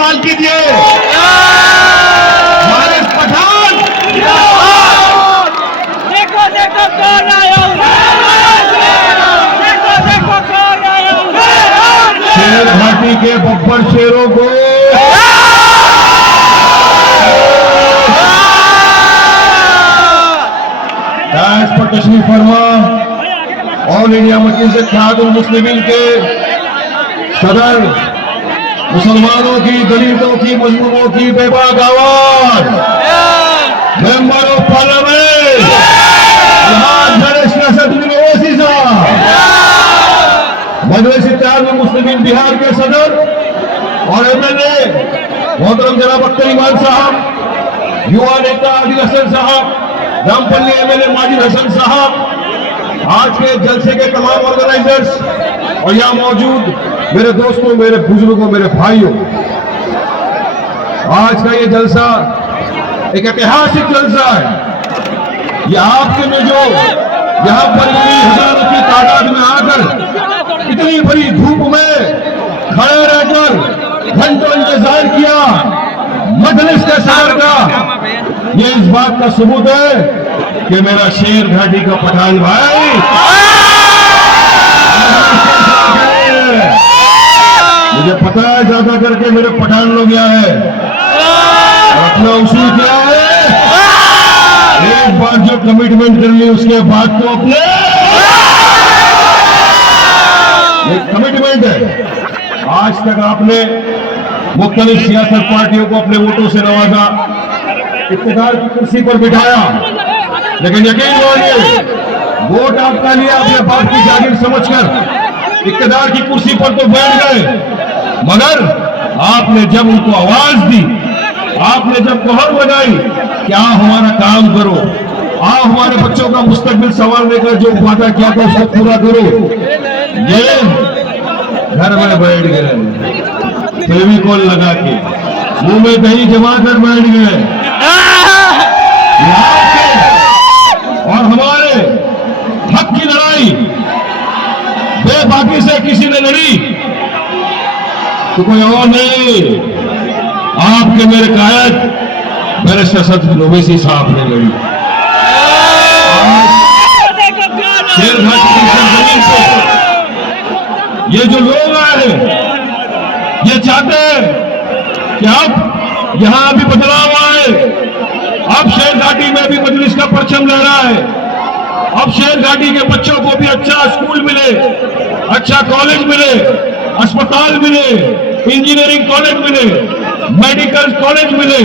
इस्तेमाल कीजिए। वारिस पठान देखो देखो कौन आया हूँ, देखो देखो कौन आया हूँ। शेर घाटी के बब्बर शेरों को डायस पर तशरीफ फरमा ऑल इंडिया मजलिस इत्तेहादुल मुस्लिमीन के सदर, मुसलमानों की, दलितों की, मजलूमों की बेबाक आवाज, मेंबर ऑफ पार्लियामेंट ओवैसी साहब, मजलिस इत्तेहादुल मुस्लिमीन बिहार के सदर और एमएलए मोहतरम जनाब अख्तर इमान साहब, युवा नेता आदिल हसन साहब, रामपल्ली एमएलए माजिद हसन साहब, आज के जलसे के तमाम ऑर्गेनाइजर्स और यहां मौजूद मेरे दोस्तों, मेरे बुजुर्गों, मेरे भाइयों, आज का ये जलसा एक ऐतिहासिक जलसा है। ये आपके में जो यहां पर इतनी हजारों की तादाद में आकर इतनी बड़ी धूप में खड़े रहकर घंटों इंतजार किया मजलिस के सदर का, ये इस बात का सबूत है कि मेरा शेर घाटी का पठान भाई मुझे पता है ज्यादा करके मेरे पठान लोग यहाँ है और अपना उसूल क्या है, एक बार जो कमिटमेंट कर ली उसके बाद तो अपने कमिटमेंट है। आज तक आपने मुख्तलिफ सियासत पार्टियों को अपने वोटों से नवाजा, इख्तियार की कुर्सी पर बिठाया, लेकिन यकीन मानिए वोट आपका लिया अपने बाप की जागीर समझकर इख्तियार की कुर्सी पर तो बैठ गए, मगर आपने जब उनको आवाज दी, आपने जब कहर बजाई कि आओ हमारा काम करो, आओ हमारे बच्चों का मुस्तकबिल संवारने का जो वादा किया था उसको पूरा करो, ये घर में बैठ गए, फेविकोल लगा के मुंह में दही जमा कर बैठ गए। और हमारे हक की लड़ाई बेबाकी से किसी ने लड़ी तो कोई और नहीं, आपके मेरे कायद बैरिस्टर सदर ओवैसी साहब ने लड़ी। शेर घाटी की सरजमीन पर ये जो लोग आए हैं ये चाहते हैं कि अब यहां भी बदलाव आए, अब शेर घाटी में भी मजलिस का परचम लहरा है, अब शेर घाटी के बच्चों को भी अच्छा स्कूल मिले, अच्छा कॉलेज मिले, अस्पताल मिले, इंजीनियरिंग कॉलेज मिले, मेडिकल कॉलेज मिले,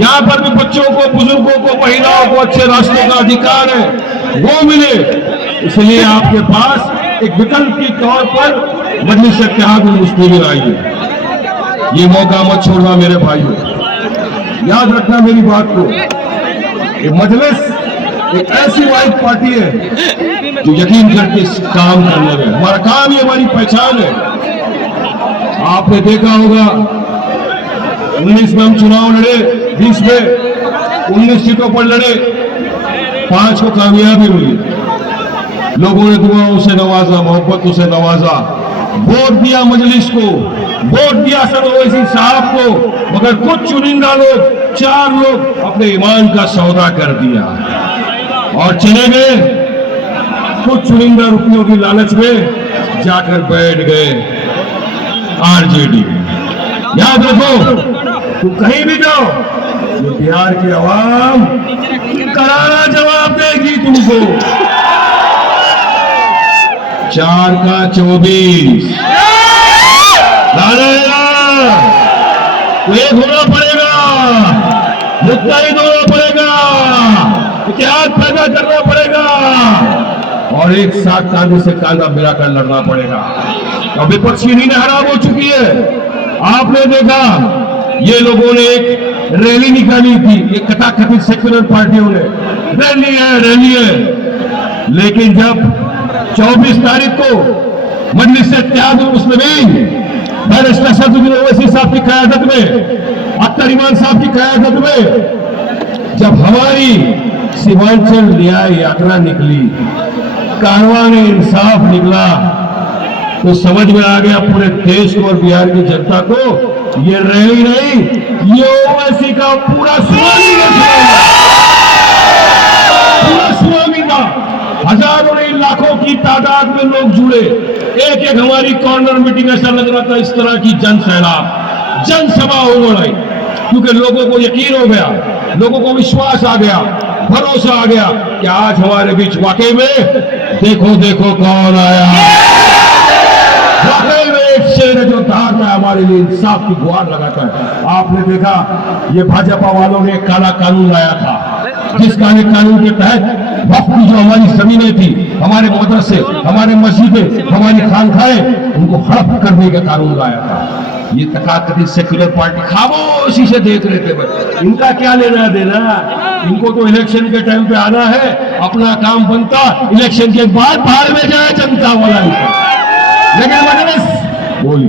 यहां पर भी बच्चों को, बुजुर्गों को, महिलाओं को अच्छे रास्तों का अधिकार है वो मिले। इसलिए आपके पास एक विकल्प के तौर पर मजलिस इत्तेहादुल मुस्लिमीन आई है। ये मौका मत छोड़ना मेरे भाइयों, याद रखना मेरी बात को। ये मजलिस एक ऐसी वाइड पार्टी है जो यकीन करके इस काम करने में, हमारा काम ही हमारी पहचान है। आपने देखा होगा 19 में हम चुनाव लड़े, 20 में 19 सीटों पर लड़े, 5 को कामयाबी हुई, लोगों ने दुआओं से नवाजा, मोहब्बतों से नवाजा, वोट दिया मजलिस को, वोट दिया सदर ओवैसी साहब को, मगर कुछ चुनिंदा लोग, 4 लोग अपने ईमान का सौदा कर दिया और चले गए, कुछ चुनिंदा रुपयों की लालच में जाकर बैठ गए आरजेडी में। याद रखो, तुम कहीं भी जाओ तो बिहार की आवाम करारा जवाब देगी तुमको। 4 का 24 तो एक होना पड़ेगा, मुत्तहिद होना पड़ेगा, इत्तेहाद पैदा करना पड़ेगा और एक साथ कांधे से कांधा मिलाकर लड़ना पड़ेगा। अब विपक्ष की नींद हराम हो चुकी है। आपने देखा ये लोगों ने एक रैली निकाली थी, ये कथाकथित सेक्युलर पार्टियों ने, रैली है, लेकिन जब 24 तारीख को मजलिस इत्तेहादुल मुस्लिमीन बैरिस्टर सदर ओवैसी साहब की क़यादत में, अख्तर इमान साहब की क़यादत में जब हमारी सीमांचल न्याय यात्रा निकली, कारवान इंसाफ निकला, तो समझ में आ गया पूरे देश को और बिहार की जनता को, ये रहे ही नहीं, ये ओवैसी का पूरा सुनामी पूरा सुनामी था। हजारों नहीं लाखों की तादाद में लोग जुड़े। एक एक हमारी कॉर्नर मीटिंग ऐसा लग रहा था इस तरह की जन सैलाब, जनसभा हो रही, क्योंकि लोगों को यकीन हो गया, लोगों को विश्वास आ गया, भरोसा आ गया कि आज हमारे बीच वाकई में देखो देखो कौन आया। वाकई में एक शेर है जो दहाड़ता है हमारे लिए इंसाफ की गुहार लगाता है। आपने देखा ये भाजपा वालों ने काला कानून लाया था, जिस काले कानून के तहत वक्फ की जो हमारी जमीनें थी, हमारे मदरसे, हमारे मस्जिदें, हमारी खानखाएं, उनको हड़प करने का कानून लाया था। ये तकातरी सेक्युलर पार्टी खामोशी से देख रहे थे। इनका क्या लेना देना, इनको तो इलेक्शन के टाइम पे आना है, अपना काम बनता, इलेक्शन के बाद बाहर में जाए जनता वाला। लेकिन मजलिस बोली,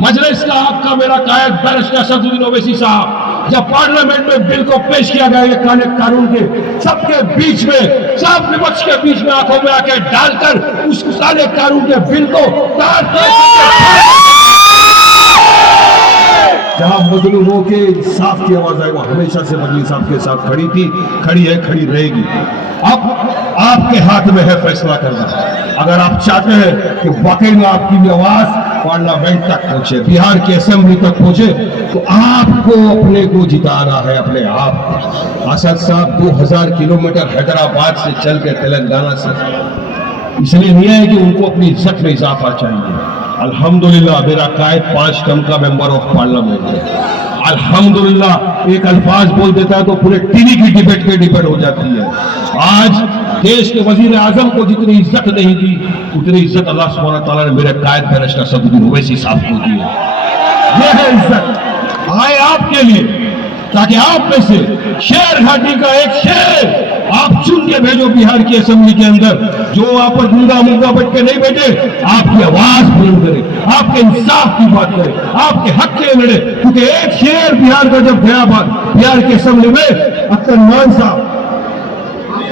मजलिस का आपका मेरा कायद बैरिस्टर सदरुद्दीन ओवैसी साहब जब पार्लियामेंट में बिल को पेश किया गया ये काले कानून के, सबके बीच में, सब विपक्ष के बीच में आंखों में आके डालकर उस काले कानून के बिल को जहां मजलूमों के इंसाफ की आवाज आई, वो हमेशा से मजलिस साहब के साथ खड़ी थी, खड़ी है, खड़ी रहेगी। अब आपके हाथ में है फैसला करना। अगर आप चाहते हैं कि वाकई में आपकी भी आवाज पार्लियामेंट तक पहुंचे, बिहार की असेंबली तक पहुंचे, तो आपको अपने को जिताना है, अपने आप। आजाद साहब 2000 किलोमीटर हैदराबाद से चल के तेलंगाना से इसलिए नहीं है कि उनको अपनी इज्जत में इजाफा चाहिए। अल्हम्दुलिल्लाह मेरा कायद 5 टर्म का मेंबर ऑफ पार्लियामेंट है। अल्हम्दुलिल्लाह एक अल्फाज बोल देता है तो पूरे टीवी की डिबेट हो जाती है। आज देश के वजीर आजम को जितनी इज्जत नहीं दी, उतनी इज्जत अल्लाह सुब्हानहू व तआला ने मेरे कायद बैरिस्टर सदरुद्दीन ओवैसी साहब को दी है। यह है इज्जत आए आपके लिए, ताकि आप में से शेर घाटी का एक शेर आप चुन के भेजो बिहार की असेंबली के अंदर, जो वहां पर गूंगा मुंगा बैठ के नहीं बैठे, आपकी आवाज बुलंद करे, आपके इंसाफ की बात करे, आपके हक के लड़े। क्योंकि एक शेर बिहार का जब गया बात बिहार की असेंबली में, अख्तर मान साहब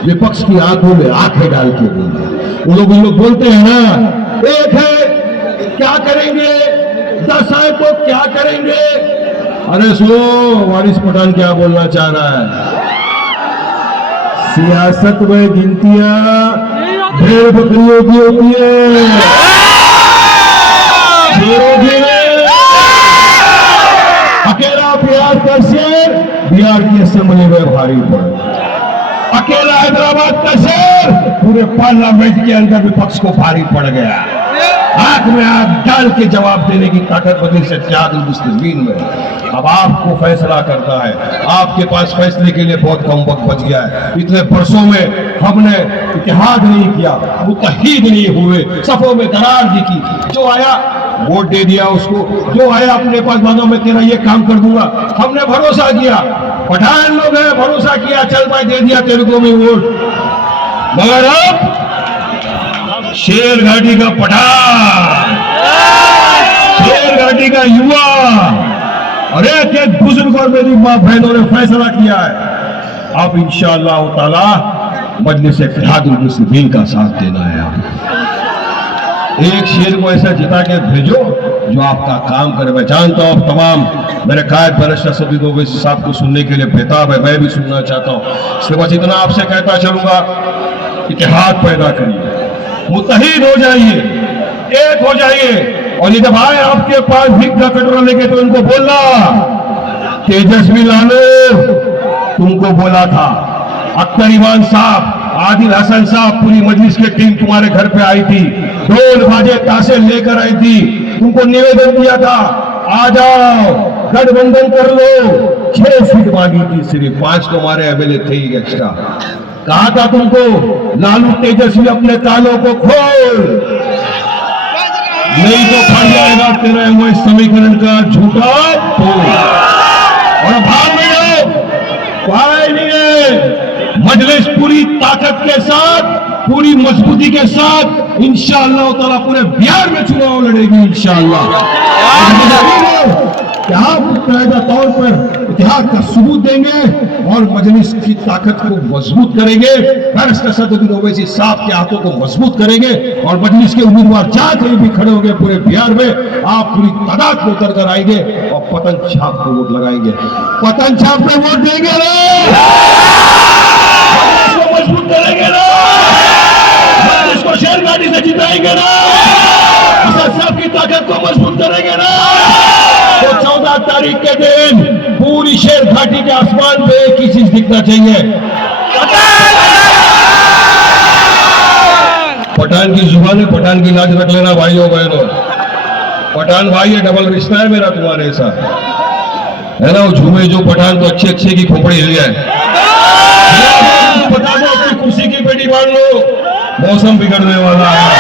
विपक्ष की आंखों में आंखें डाल के बोले। वो लोग बोलते हैं ना, एक है क्या करेंगे, 10 आए तो क्या करेंगे। अरे सुनो वारिस पठान क्या बोलना चाह रहा है, सियासत में गिनतियां भेड़ बकरियों की होती है, शेरों की नहीं। अकेला बिहार का शेर बिहार की असेंबली में भारी पड़े, अकेला हैदराबाद का शेर पूरे पार्लियामेंट के अंदर विपक्ष को भारी पड़ गया। आंख में आंख डाल के जवाब देने की ताकत बदली सज्जाद मुस्लिमीन में। अब आपको फैसला करना है, आपके पास फैसले के लिए बहुत कम वक्त बच गया है। इतने वर्षों में हमने इत्तेहाद नहीं किया, मुत्तहीद नहीं हुए, सफों में दरार दी की। जो आया वोट दे दिया उसको, जो आया अपने पास मांगा मैं तेरा ये काम कर दूंगा। हमने भरोसा किया, पठान लोग हैं, भरोसा किया, चल भाई दे दिया तेरे को भी वोट। मगर अब शेर घाटी का पठान, शेर घाटी का युवा और एक एक बुजुर्ग और मेरी मां बहनों ने फैसला किया है, अब इंशाअल्लाह ताला मजलिस इत्तेहादुल मुस्लिमीन का साथ देना है। एक शेर को ऐसा जिता के भेजो जो आपका काम करे। मैं जानता हूं तमाम मेरे कायद बैरिस्टर सदरुद्दीन ओवैसी साहब को सुनने के लिए बेताब है, मैं भी सुनना चाहता हूं। इसलिए बस इतना आपसे कहता चलूंगा, इत्तेहाद पैदा करिए, मुत्तहीद हो जाइए, एक हो जाइए। और ये जब आए आपके पास भीख का कटोरा लेके तो इनको बोलना, तेजस्वी लालो तुमको बोला था, अख्तर ईमान साहब, आदिल हसन साहब, पूरी मजलिस की टीम तुम्हारे घर पे आई थी, ढोल बाजे ताशे लेकर आई थी, तुमको निवेदन दिया था आ जाओ गठबंधन कर लो। 6 सीट मांगी थी, सिर्फ 5 तो हमारे एमएलए थे ही एक्स्ट्रा। कहा था तुमको लालू तेजस्वी अपने तालों को खोल, नहीं तो फट जाएगा तेरा एमओएस समीकरण का झूठा तोड़। और भाग में कोई नहीं है, मजलिस पूरी ताकत के साथ, पूरी मजबूती के साथ इंशाअल्लाह ताला पूरे बिहार में चुनाव लड़ेगी इंशाअल्लाह। क्या कायदा तौर पर इतिहास का सबूत देंगे और मजलिस की ताकत को मजबूत करेंगे। बैरिस्टर सदरुद्दीन ओवैसी साहब के हाथों को मजबूत करेंगे और मजलिस के उम्मीदवार जहां कहीं भी खड़े होंगे पूरे बिहार में, आप पूरी तादाद में उतर कर आएंगे और पतन छाप पे वोट लगाएंगे। पतन छाप पे वोट देंगे ना, मजलिस को मजबूत करेंगे ना, मजलिस को शेरगाड़ी से जिताएंगे ना, असद साहब की ताकत को मजबूत करेंगे ना। तो 14 तारीख के दिन पूरी शेर घाटी के आसमान पे एक ही चीज दिखना चाहिए, पठान की जुबान है, पठान की लाज रख लेना भाइयों बहनों। पठान भाई है, डबल रिश्ता है मेरा तुम्हारे साथ, है ना। वो झूमे जो पठान तो अच्छे अच्छे की खोपड़ी हिल जाए। बता दो अपनी कुर्सी की पेटी बांध लो, मौसम बिगड़ने वाला है।